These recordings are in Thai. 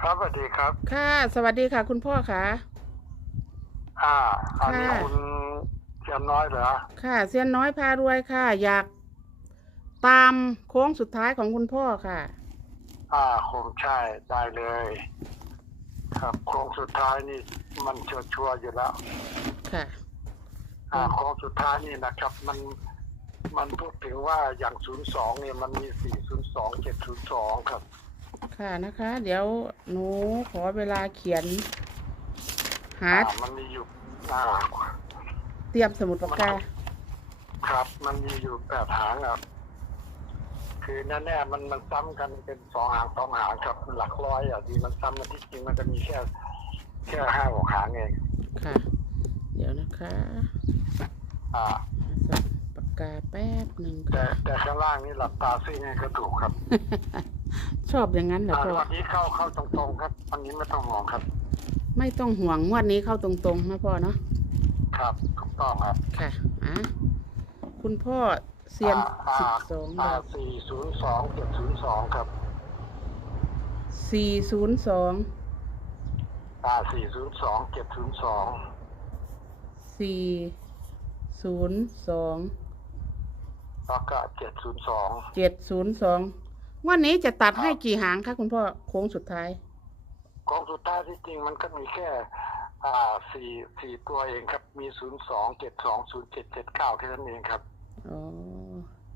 ครับสวัสดีครับ ค่ะ สวัสดีค่ะ คุณพ่อค่ะ อ่าอันนี้ค่ะ คุณเชียนน้อยเหรอค่ะเซียนน้อยพารวยค่ะ อยากตามโค้งสุดท้ายของคุณพ่อค่ะ อ่าคงใช่ได้เลย ครับโค้งสุดท้ายนี่มันชัวชัวร์ๆอยู่แล้ว ค่ะ อ่าโค้งสุดท้ายนี่นะครับ มันมันพูดถึงว่าอย่างศูนย์สองเนี่ยมันมีสี่ศูนย์สองเจ็ดศูนย์สองครับ ค่ะนะคะ เดี๋ยวหนูขอเวลาเขียน หาอ่ามันมีอยู่อ่าเตรียมสมุดปากกาครับ มันมีอยู่แปดหางอะคือแน่ๆมันมันซ้ำกันเป็นสองหางสองหางครับหลักร้อยอะที่มันซ้ำมันที่จริงมันจะมีแค่แค่ห้าหกหางเองค่ะ เดี๋ยวนะคะอ่า หาสมุดปากกาแป๊บหนึ่งแต่ค่ะแต่ข้างล่างนี่หลับตาซิ่งไงก็ถูกครับ ชอบอย่างนั้นเหรออ่าพ่อวันนี้เข้าเข้าตรงๆครับวันนี้ไม่ต้องห่วงครับ ไม่ต้องห่วงงวดนี้เข้าตรงๆนะพ่อเนาะครับถูกต้องครับค่ะอะคุณพ่อเซียนอ่าสิบสองอ่าดาวสี่ศูนย์สองเจ็ดศูนย์สองครับสี่ศูนย์สองอ่าสี่ศูนย์สองเจ็ดศูนย์สองสี่ศูนย์สองแล้วก็เจ็ดศูนย์สองเจ็ดศูนย์สอง วันนี้จะตัดให้กี่หางคะคุณพ่อโค้งสุดท้าย กองสุดท้ายที่จริงมันก็มีแค่อ่าสี่สี่ตัวเองครับ มีศูนย์สองเจ็ดสองศูนย์เจ็ดเจ็ดเก้าแค่นั้นเองครับอ๋อ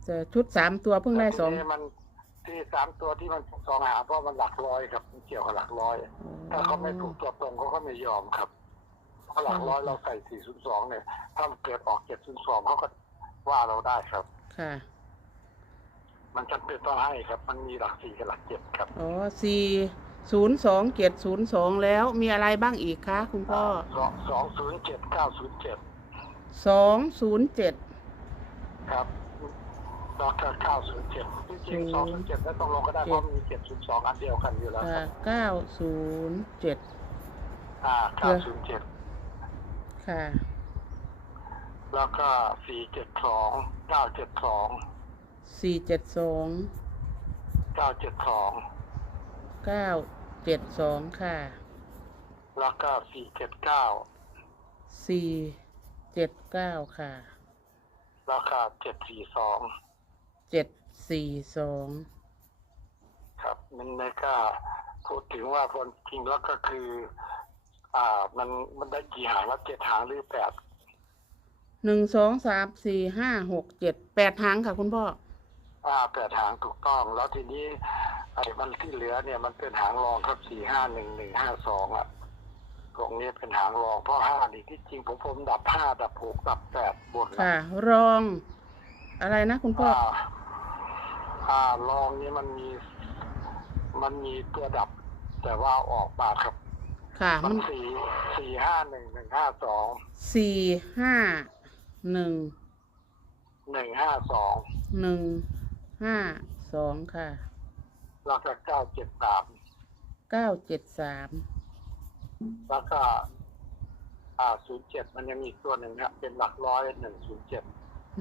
แต่ชุดสามตัวเพิ่งได้สองแต่ทีนี้มันที่สามตัวที่มันสองหางเพราะมันหลักร้อยครับมันเกี่ยวกับหลักร้อย ถ้าเขาไม่ถูกตัวตรงเขาก็ไม่ยอมครับเพราะหลักร้อยเราใส่402เนี่ย ถ้ามันเกิดออก702เขาก็ว่าเราได้ครับ ค่ะ มันจำเป็นต้องให้ครับ มันมีหลักสี่กับหลักเจ็ดครับอ๋อสี่ศูนย์สองเจ็ดศูนย์สองแล้วมีอะไรบ้างอีกคะคุณพ่อสองสองศูนย์เจ็ดเก้าศูนย์เจ็ดสองศูนย์เจ็ดครับแล้วก็เก้าศูนย์เจ็ดที่จริงสองศูนย์เจ็ดไม่ต้องลงก็ได้เพราะมีเจ็ดศูนย์สองอันเดียวกันอยู่แล้วคค่ะรับเก้าศูนย์เจ็ดอ่าเก้าศูนย์เจ็ดค่ะ แล้วก็สี่เจ็ดสองเก้าเจ็ดสอง สี่เจ็ดสองเก้าเจ็ดสองเก้าเจ็ดสองค่ะ แล้วก็สี่เจ็ดเก้าสี่เจ็ดเก้าค่ะ แล้วก็เจ็ดสี่สองเจ็ดสี่สองครับมันไม่กล้าพูดถึงว่าคนจริงแล้วก็คือ อ่ามันมันได้กี่หางแล้วเจ็ดหางหรือแปดหนึ่งสองสามสี่ห้าหกเจ็ดแปดหางค่ะคุณพ่อ อ่าแปดหางถูกต้อง แล้วทีนี้ไอ้มันที่เหลือเนี่ยมันเป็นหางรองครับสี่ห้าหนึ่งหนึ่งห้าสองอะตรงนี้เป็นหางรองเพราะห้านี่ที่จริงผมผมดับห้าดับหกดับแปดบนนะค่ะ รอง อะไรนะคุณพ่ออ่าอ่ารองนี้มันมี มันมีตัวดับ แต่ว่าออกมาครับ ค่ะ มัมันนสี่สี่ห้าหนึ่งหนึ่งห้าสองสี่ห้าหนึ่งหนึ่งห้าสองหนึ่ง ห้าสองค่ะแล้วก็เก้าเจ็ดสาม เก้าเจ็ดสามแล้วก็อ่าศูนย์เจ็ดมันยังมีอีกตัวหนึ่งครับ เป็นหลักร้อยหนึ่งศูนย์เจ็ด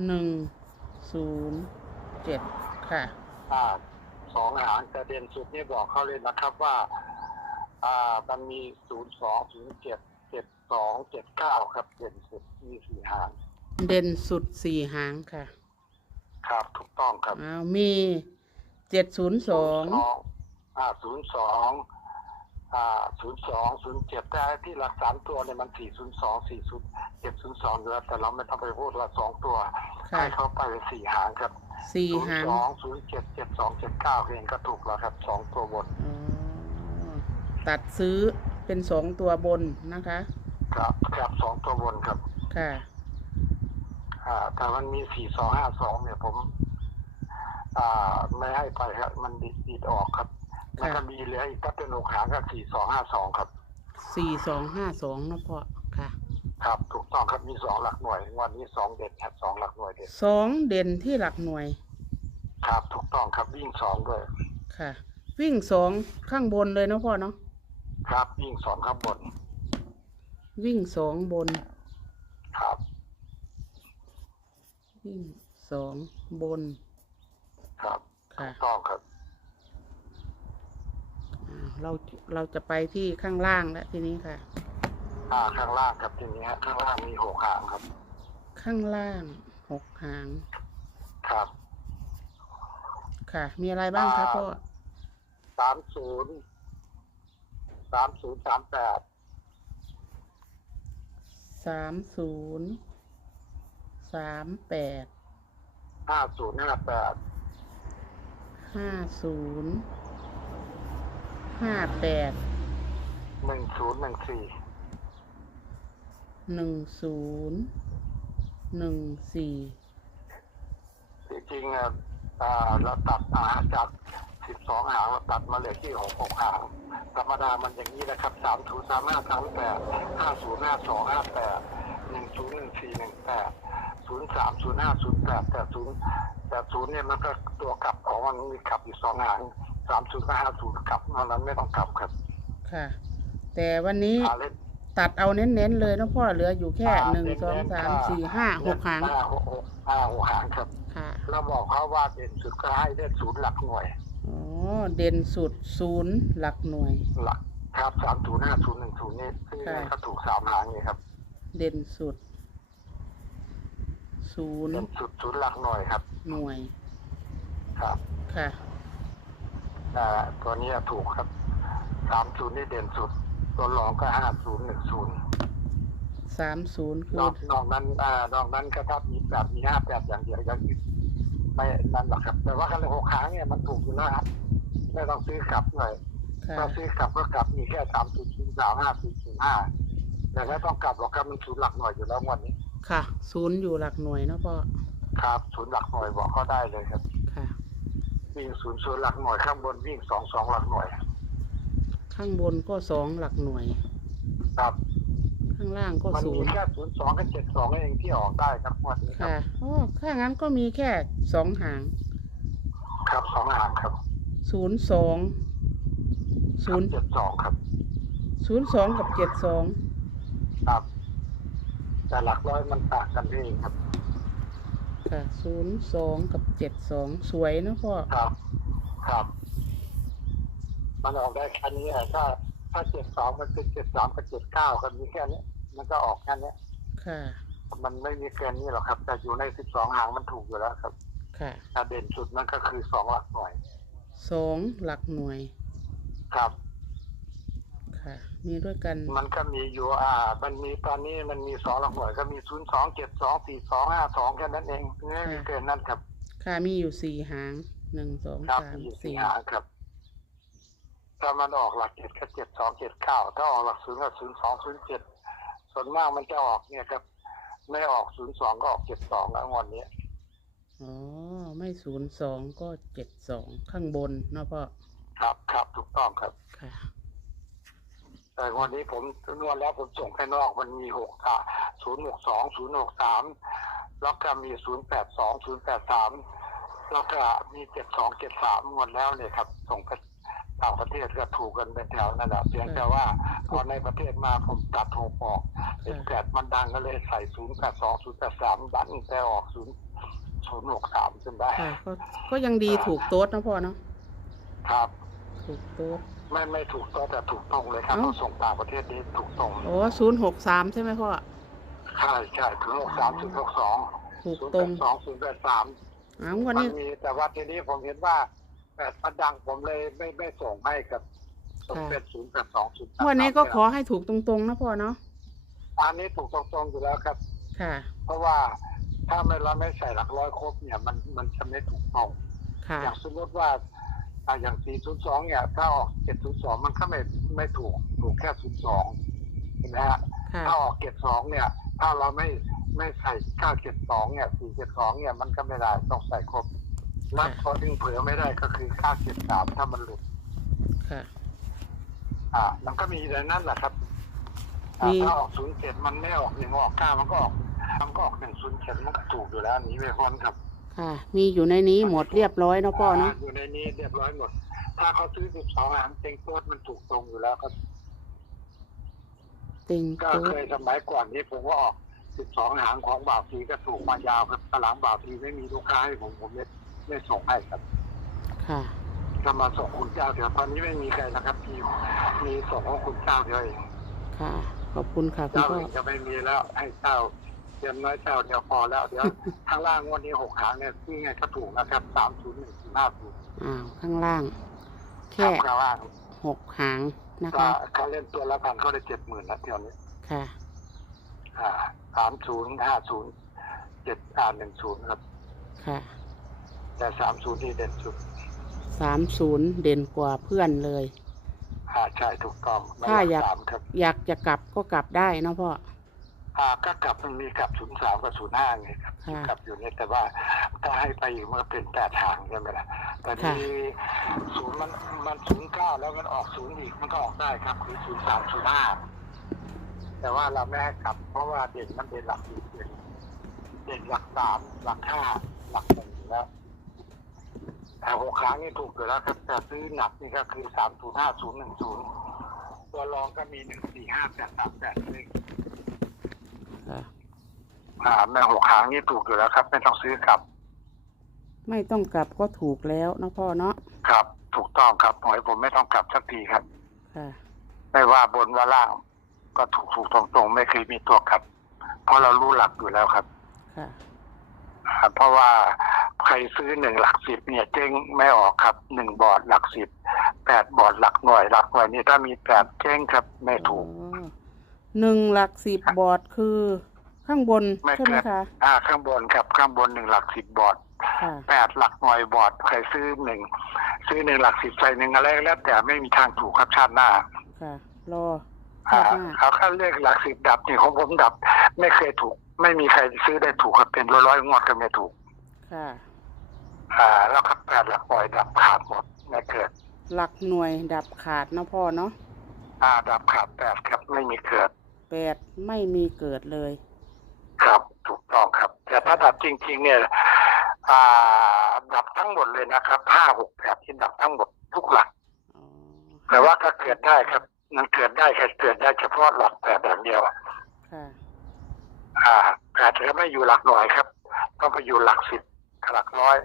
หนึ่งศูนย์เจ็ดค่ะ อ่าสองหางแต่เด่นสุดนี่บอกเขาเลยนะครับว่า อ่ามันมีศูนย์สองศูนย์เจ็ดเจ็ดสองเจ็ดเก้าครับเด่นสุดมีสี่หาง เด่นสุดสี่หางค่ะ ครับถูกต้องครับอ้าวมีเจ็ดศูนย์สอง อ่าศูนย์สองอ่าศูนย์สองศูนย์เจ็ดแต่ที่หลักสามตัวเนี่ยมันสี่ศูนย์สองสี่ศูนย์เจ็ดศูนย์สองเยอะแต่เราไม่ต้องไปพูดละสองตัวค่ะ ให้เขาไปสี่หางครับสี่ศูนย์หางสองศูนย์เจ็ดเจ็ดสองเจ็ดเก้าเองก็ถูกแล้วครับสองตัวบนอ๋อตัดซื้อเป็นสองตัวบนนะคะ ครับครับสองตัวบนครับ ค่ะ อ่าแต่มันมีสี่สองห้าสองเนี่ยผม อ่า ไม่ให้ไปครับมันดีดีดออกครับค่ะมันก็มีเหลืออีกถ้าเป็นหกหางก็สี่สองห้าสองครับ สี่สองห้าสองนะพ่อค่ะ ครับ ถูกต้องครับมีสองหลักหน่วยวันนี้สองเด็ดครับสองหลักหน่วยเด็ดสองเด่นที่หลักหน่วย ครับ ถูกต้องครับวิ่งสองด้วยค่ะ วิ่งสองข้างบนเลยนะพ่อเนาะ ครับ วิ่งสองข้างบน วิ่งสองบน ครับ วิ่งสองบน ครับค่ะ ถูกต้องครับอ้าวเราเราจะไปที่ข้างล่างแล้วทีนี้ค่ะ อ่าข้างล่างครับทีนี้ฮะข้างล่างมีหกหางครับ ข้างล่างหกหางครับค่ะ มีอะไรบ้างครับพ่อสามศูนย์สามศูนย์สามแปดสามศูนย์ สามแปดห้าศูนย์ห้าแปดห้าศูนย์ห้าแปดหนึ่งศูนย์หนึ่งสี่หนึ่งศูนย์หนึ่งสี่จริงๆอะอ่าเราตัดอาจากสิบสองหางเราตัดมาเหลือที่หกหกหางธรรมดามันอย่างนี้นะครับสามศูนย์สามห้าสามแปดห้าศูนย์ห้าสองห้าแปดหนึ่งศูนย์หนึ่งสี่หนึ่งแปด ศูนย์สามศูนย์ห้าศูนย์แปดแต่ศูนย์แต่ศูนย์เนี่ยมันก็ตัวกลับของมันมีกลับอยู่สองหางสามศูนย์ห้าศูนย์กลับนอกนั้นไม่ต้องกลับครับค่ะ แต่วันนี้อาเล่น ตัดเอาเน้นๆเลยนะพ่อเหลืออยู่แค่อ่าหนึ่งเน้นๆสองสามอ่าสี่ห้าหกหางห้าหกหกห้าหกหางครับค่ะเราบอกเขาว่าเด่นสุดก็ให้เล่นศูนย์หลักหน่วย อ๋อเด่นสุดศูนย์หลักหน่วย หลักครับสามศูนย์ห้าศูนย์หนึ่งศูนย์นี่ซึ่งค่ะก็ถูกสามหางนี่ครับ เด่นสุด ศูนย์เด่นสุดศูนย์หลักหน่วยครับ หน่วย ครับค่ะ อ่าตัวนี้ถูกครับสามศูนย์นี่เด่นสุด ตัวรองก็ห้าศูนย์หนึ่งศูนย์สามศูนย์คืนออกนอกนั้นอ่านอกนั้นก็ถ้ามีแบบมีห้าแบบอย่างเดียวอย่างอื่นไม่นั่นหรอกครับ แต่ว่ากันเลยหกหางเนี่ยมันถูกอยู่แล้วครับไม่ต้องซื้อกลับเลยค่ะถ้าซื้อกลับก็กลับมีแค่สามศูนย์ศูนย์สามห้าศูนย์ศูนย์ห้าแต่ไม่ต้องกลับหรอกครับมันศูนย์หลักหน่วยอยู่แล้วงวันนี้ ค่ะ ศูนย์อยู่หลักหน่วยเนาะพ่อ ครับศูนย์หลักหน่วยบอกเขาได้เลยครับ ค่ะ วิ่งศูนย์ศูนย์หลักหน่วยข้างบนวิ่งสองสองหลักหน่วย ข้างบนก็สองหลักหน่วย ครับ ข้างล่างก็มันศูมีนย์แค่ศูนย์สองกับเจ็ดสองเองที่ออกได้ครับงวันนี้ครับ ค่ะอ๋อถ้างั้นก็มีแค่สองหางครับสองหางครับศูนย์สองศูนย์เจ็ดสองครับ ศูนย์สองกับเจ็ดสองครับ แต่หลักร้อยมันต่างกันเองครับ ค่ะศูนย์สองกับเจ็ดสองสวยเนอะพ่อ ครับ ครับ มันออกได้แค่นี้อะถ้า ถ้าเจ็ดสองมันเป็นเจ็ดสามกับเจ็ดเก้ากันมีแค่นี้มันก็ออกแค่นี้ค่ะ มันไม่มีเกินนี้หรอกครับ แต่อยู่ในสิบสองหางมันถูกอยู่แล้วครับค่ะ แต่เด่นสุดมันก็คือสองหลักหน่วยสองหลักหน่วย ครับ ค่ะ มีด้วยกัน มันก็มีอยู่อ่า มันมีตอนนี้มันมีสองหลักหน่วยก็มีศูนย์สองเจ็ดสองสี่สองห้าสองแค่นั้นเองไม่มีเกินนั้นครับ ค่ะมีอยู่สี่หางหนึ่งสองครับสามมีอยู่สี่สี่หางครับถ้ามันออกหลักเจ็ดก็เจ็ดสองเจ็ดเก้าถ้าออกหลักศูนย์ก็ศูนย์สองศูนย์เจ็ดส่วนมากมันจะออกเนี่ยครับ ไม่ออกศูนย์สองก็ออกเจ็ดสองแล้วงวันนี้อ๋อ ไม่ศูนย์สองก็เจ็ดสองข้างบนเนาะพ่อครับครับถูกต้องครับค่ะ แต่วันนี้ผมนวดแล้วผมส่งให้นอกมันมีหกค่ะศูนย์หกสองศูนย์หกสามแล้วก็มีศูนย์แปดสองศูนย์แปดสามแล้วก็มีเจ็ดสองเจ็ดสามหมดแล้วเลยครับ ส่งไปต่างประเทศก็ถูกกันเป็นแถวนั่นแหละเพียงแต่ว่าพอในประเทศมาผมตัดหกออกเห็นแปดมันดังก็เลยใส่ศูนย์แปดสองศูนย์แปดสามดันแต่ออกศูนย์ศูนย์หกสามจนได้ค่ะก็ก็ยังดีถูกโต๊ดเนาะพ่อเนาะครับ ถูกโต๊ด ไม่ไม่ถูกต้องแต่ถูกตรงเลยครับเอ้า เราส่งต่างประเทศนี้ถูกตรงโอ้ศูนย์หกสามใช่ไหมพ่อ ใช่ใช่ถึงหกสามถึงหกสองถูกศูนย์ตรแปงดสองศูนย์แปดสามอ้าววันมันนี้ มีแต่ว่าทีนี้ผมเห็นว่าแปดมันดังผมเลยไม่ไม่ส่งให้กับส่งเป็นศูนย์แปดสองศูนย์วันนี้ก็ขอให้ถูกตรงๆนะพ่อเนาะ อันนี้ถูกตรงๆอยู่แล้วครับ ค่ะ เพราะว่าถ้าไม่เราไม่ใส่หลักร้อยครบเนี่ยมันมันจะไม่ถูกต้องค่ะ อย่างสมมติว่า อ่าอย่างสี่ศูนย์สองเนี่ย ถ้าออกเจ็ดศูนย์สองมันก็ไม่ไม่ถูก ถูกแค่ศูนย์สองเห็นไหมฮะ ค่ะถ้าออกเจ็ดสองเนี่ย ถ้าเราไม่ไม่ใส่เก้าเจ็ดสองเนี่ยสี่เจ็ดสองเนี่ย มันก็ไม่ได้ ต้องใส่ครบ แล้วพอดึงเผื่อไม่ได้ก็คือเก้าเจ็ดสามถ้ามันหลุด ค่ะ อ่า มันก็มีในนั้นแหละครับอ่ามี ถ้าออกศูนย์เจ็ดมันไม่ออกหนึ่งออกเก้ามันก็ออกมันก็ออกหนึ่งศูนย์เจ็ดมันก็ถูกอยู่แล้วหนีไม่พ้นครับ ค่ะ มีอยู่ในนี้หมดเรียบร้อยเนาะพ่อเนาะาอยู่ในนี้เรียบร้อยหมด ถ้าเขาซื้อสิบสองหางเต็งโต๊ดมันถูกตรงอยู่แล้วครับติงก็โต๊เคดยสมัยก่อนนี้ผมก็ออกสิบสองหางของบ่าวทีก็ถูกมายาวครับตหลังบ่าวทีไม่มีลูกค้าให้ผมผมไม่ไม่ส่งให้ครับ ค่ะจะมาส่งคุณเจ้าเดียวตอนนี้ไม่มีใครนะครับมีมีส่งของคุณเจ้าเดียวเองค่ะ ขอบคุณค่ะคุณเจ้าพ่ออื่นจะไม่มีแล้วให้เจ้า เตรียมน้อยเจ้าเดียวพอแล้ว เดี๋ยวข้างล่างงวันนี้หกหางเนี่ยที่ไงก็ถูกนะครับสามศูนย์หนึ่งห้าศูนย์อ้าวข้างล่างครัแค่บข้างล่างหกหางนะก็คะเขาเล่นตัวละพันเขาได้เจ็ดหมื่นนะเที่ยวนี้ค่ะอ่าสามศูนย์ห้าศูนย์เจ็ดอ่าหนึ่งศูนย์ครับ ค่ะ แต่สามศูนย์ที่เด่นสุดสามศูนย์เด่นกว่าเพื่อนเลยอ่าใช่ถูกต้องถ้าอยากสามครับอยากจะกลับก็กลับได้เนาะพ่อ อ่าก็กลับมันมีกลับศูนย์สามกับศูนย์ห้าไงครับค่ะกลับอยู่เนี่ยแต่ว่าถ้าให้ไปอีกมันก็เป็นแปดทางใช่ไหมล่ะแต่ที่ศูนย์มันมันศูนย์เก้าแล้วมันออกศูนย์อีกมันก็ออกได้ครับ คือศูนย์สามศูนย์ห้าแต่ว่าเราไม่ให้กลับ เพราะว่าเด่นมันเป็นหลักสี่เด่นเด่นหลักสามหลักห้าหลักหนึ่งอยู่แล้วแต่หกครั้งนี่ถูกอยู่แล้วครับแต่ซื้อหนักนี่ก็คือสามศูนย์ห้าศูนย์หนึ่งศูนย์ตัวรองก็มีหนึ่งสี่ห้าแปดสามแปดเลขค่ะ อ่าแม่หกหางนี่ถูกอยู่แล้วครับ ไม่ต้องซื้อกลับ ไม่ต้องกลับก็ถูกแล้วเนาะพ่อเนาะครับ ถูกต้องครับหวยผมไม่ต้องกลับสักทีครับ ค่ะ ไม่ว่าบนว่าล่าง ก็ถูกถูกตรงตรงๆไม่เคยมีตัวกลับ เพราะเรารู้หลักอยู่แล้วครับค่ะอ่าเพราะว่าใครซื้อหนึ่งหลักสิบเนี่ยเจ๊งไม่ออกครับหนึ่งบอร์ดหลักสิบแปดบอร์ดหลักหน่วยหลักหน่วยนี่ถ้ามีแปดเจ๊งครับไม่ถูก อ๋อหนึ่งหลักสิบบอร์ดคือ ข้างบนไม่ใช่ไหมเกินคะอ่า ข้างบนครับข้างบนหนึ่งหลักสิบบอร์ดค่ะแปดหลักหน่วยบอร์ดใครซื้อหนึ่งซื้อหนึ่งหลักสิบใส่หนึ่งอะไรก็แล้วแต่ไม่มีทางถูกครับชาติหน้าค่ะรออ่าชาติหน้าเขาคัดเลือกหลักสิบดับนี่ของผมดับ ไม่เคยถูก ไม่มีใครซื้อได้ถูกครับเป็นร้อยร้อยๆงวดก็ไม่ถูกค่ะอ่า แล้วครับแปดหลักหน่วยดับขาดหมดไม่เกิด หลักหน่วยดับขาดเนาะพ่อเนาะอ่าดับขาดแปดครับไม่มีเกิดแปดไม่มีเกิดเลย ครับถูกต้องครับ แต่ถ้าดับจริง ๆ เนี่ยอ่าดับทั้งหมดเลยนะครับห้าหกแปดที่ดับทั้งหมดทุกหลักอ๋อแต่ว่าก็เกิดได้ครับมันเกิดได้แค่เกิดได้เฉพาะหลักแปดอย่างเดียวค่ะอ่าอาจจะไม่อยู่หลักหน่วยครับ ต้องไปอยู่หลักสิบหลักร้อย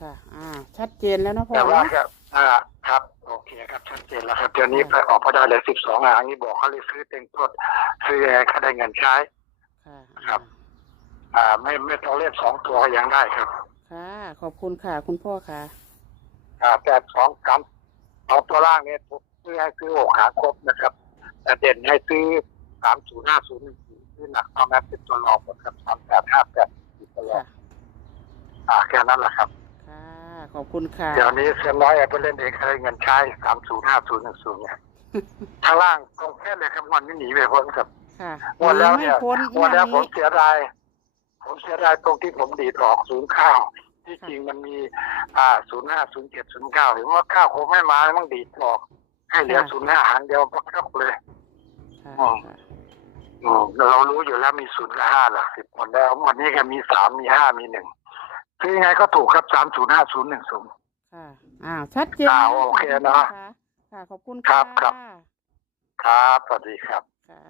ค่ะอ่า ชัดเจนแล้วเนาะพ่อแต่ว่าเนาะก็อ่าครับ โอเคครับ ชัดเจนแล้วครับเดี๋ยวนี้ไปออกมาได้เลยสิบสองหางนี่บอกเขาเลยซื้อเต็งต้นซื้อยังไงเขาได้เงินใช้ ค่ะครับ อ่า ไม่ไม่ต้องเล่นสองตัวก็ยังได้ครับ ค่ะ ขอบคุณค่ะ คุณพ่อค่ะ อ่า แต่สองกำสองตัวล่างเนี่ยผมซื้อให้ซื้อหกหางครบนะครับแต่เด่นให้ซื้อสามศูนย์ห้าศูนย์หนึ่งซื้อหนักเท่านั้นเป็นตัวรองหมดครับสามแปดห้าแปดเป็นตัวรอค่ะงอ่าแค่นั้นแหละครับ ค่ะ ขอบคุณค่ะ เดี๋ยวนี้เซียนน้อยเอาไปเล่นเองเขาได้เงินใช้สามศูนย์ห้าศูนย์หนึ่งศูนย์เนี่ยข้างล่างตรงแค่เลยครับวันนี้หนีไปพ้นครับ ค่ะงวันแล้วเนี่ยไม่พ้นงวันแล้วผนี้มเสียดายผมเสียดายตรงที่ผมดีดออกศูนย์ข้าวที่จริงมันมี อ่าศูนย์ห้าศูนย์เจ็ดศูนย์เก้าเห็นว่าข้าวคงไม่มาต้องดีดออก ให้เหลือศูนย์ห้าหางเดียวก็ครับเลยค่ะอืมค่ะอืมเรารู้อยู่แล้วมีศูนย์กับห้าหลักสิบหมดแล้ววันนี้ก็มีสามมีห้ามีหนึ่งคือยังไงก็ถูกครับสามศูนย์ห้าศูนย์หนึ่งศูนย์ค่ะอ้าวชัดเจนอ่าแล้วโอเคนะค่ะค่ะขอบคุณครัค่ะบครับ ครับสวัสดีครับค่ะ